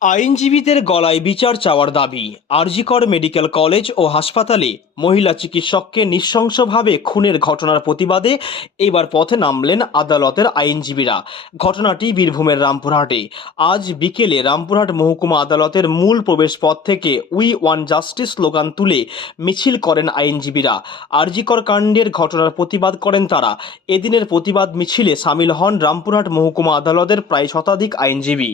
আইনজীবীদের গলায় বিচার চাওয়ার দাবি। আরজিকর মেডিকেল কলেজ ও হাসপাতালে মহিলা চিকিৎসককে নৃশংসভাবে খুনের ঘটনার প্রতিবাদে এবার পথে নামলেন আদালতের আইনজীবীরা। ঘটনাটি বীরভূমের রামপুরহাটে। আজ বিকেলে রামপুরহাট মহকুমা আদালতের মূল প্রবেশপথ থেকে উই ওয়ান্ট জাস্টিস স্লোগান তুলে মিছিল করেন আইনজীবীরা। আরজিকর কাণ্ডের ঘটনার প্রতিবাদ করেন তারা। এদিনের প্রতিবাদ মিছিলে সামিল হন রামপুরহাট মহকুমা আদালতের প্রায় শতাধিক আইনজীবী।